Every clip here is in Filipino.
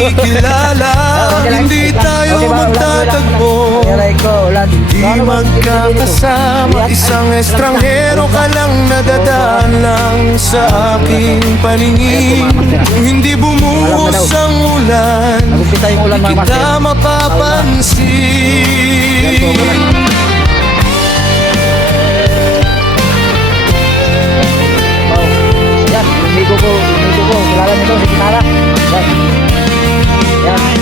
magkikilala, hindi tayo magtatagpo. Di magkakasama, isang estranghero ka lang, nadadaan lang sa aking paningin. Kung hindi bumuhos ang ulan, di kita mapapansin. Amigo ko, kilala nito si Kinara. Yan.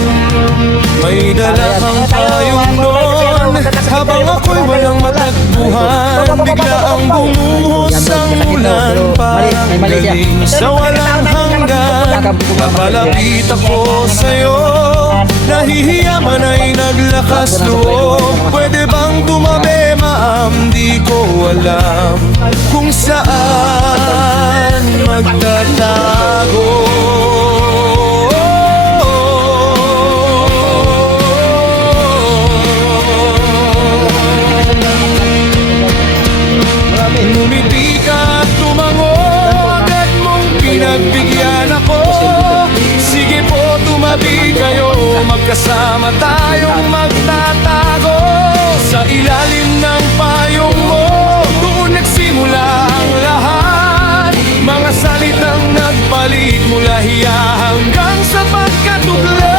May dala kang payong noon, habang ako'y walang matagpuan. Bigla ang bumuhos ang ulan, parang galing sa walang hanggan. Napalapit ako sa'yo, nahihiya man ay naglakas loob. Pwede bang tumabi, ma'am? Di ko alam kung saan magtatago. Ngumiti ka at tumango, agad mong pinagbigyan ako. Sige po, tumabi kayo, magkasama tayong magtatago. Sa ilalim ng payong mo, doon nagsimula ang lahat. Mga salitang nagbalik mula hiya hanggang sa pagkatuglas.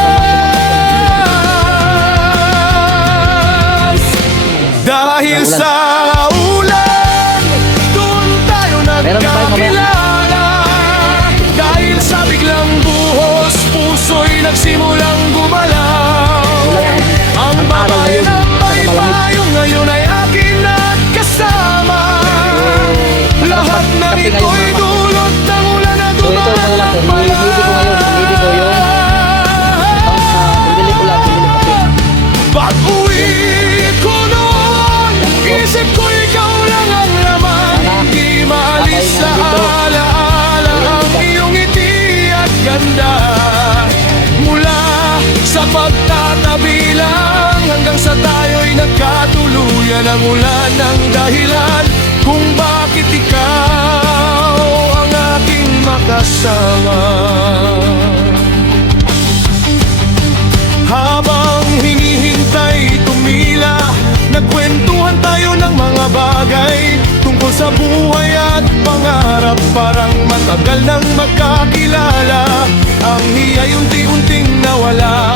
Dahil sa ulan, doon tayo nagkakilala. Dahil sa biglang buhos, puso'y nagsimulang gumalaw. Ang babae na may payong ngayon ay akin at kasama. Lahat ng ito'y dulot ng ulan na dumalang pala. Pag-uwi ko noon, isip ko ikaw lang ang laman. Hindi maalis sa alaala ang iyong ngiti at ganda. Mula sa pagtatabi lang hanggang sa tayo'y nagkatuluyan, ang ulan ng dahilan kung bakit ikaw ang aking makasama. Habang hinihintay tumila, nagkwentuhan tayo ng mga bagay tungkol sa buhay at pangarap. Parang matagal nang magkakilala, ang hiya'y unti-unting nawala.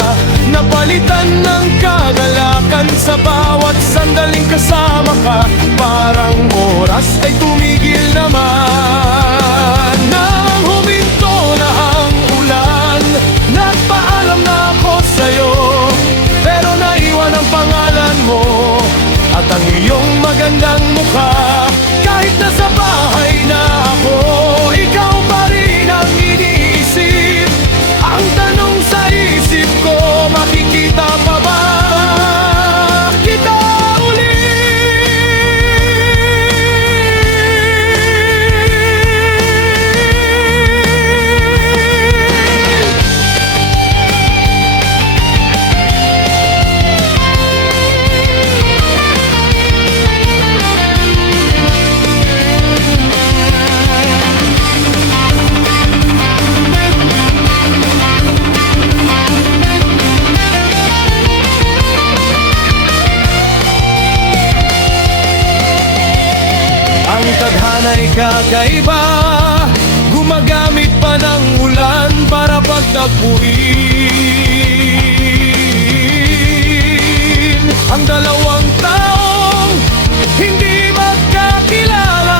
Napalitan ng kagalakan sa bawat sandaling kasama ka. Parang oras ay tumigil naman. Nang huminto na ang ulan, nagpaalam na ako sa'yo, pero naiwan ang pangalan mo at ang iyong magandang mukha. Kahit nasa bahay na ako, ikaw pa rin ang iniisip. Ang tanong sa isip ko, makikita pa ba kita tadhana'y kakaiba, gumagamit pa ng ulan para pagtagpuin ang dalawang taong hindi magkakilala.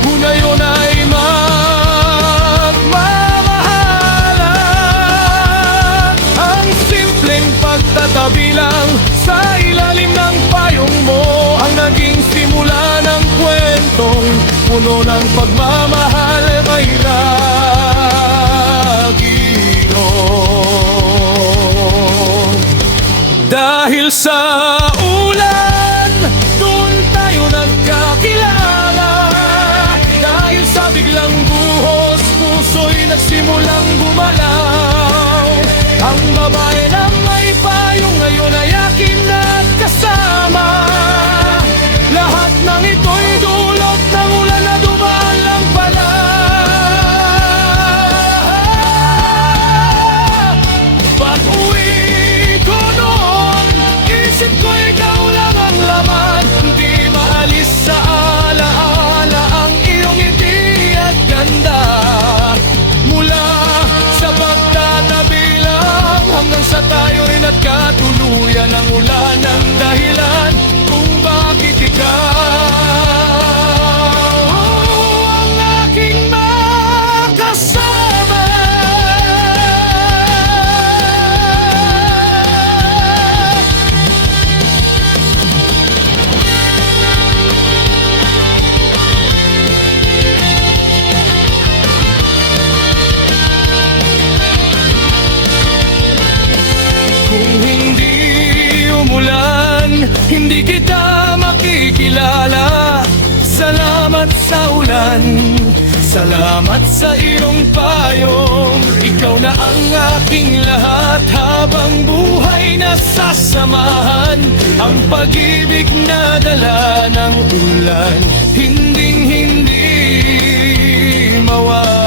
Kung ngayon ay magmamahalan, ang simpleng pagtatabi lang sa ilalim ng payong mo ang naging simula ng kwentong puno ng pagmamahal kay Ragino. Dahil sa ulan, doon tayo nagkakilala. Dahil sa biglang buhos, puso'y nagsimulang gumalaw. Ang babae na may payong ngayon ay akin at kasama. Lahat ng ito'y dulot ng ulan na dumaan lang pala. at katuluyan ang ulan ng dahilan kung bakit ikaw ang aking makasama. Kung hindi umulan, hindi kita makikilala. Salamat sa ulan, salamat sa iyong payong. Ikaw na ang aking lahat habang buhay na sasamahan. Ang pag-ibig na dala ng ulan, hinding hindi mawala.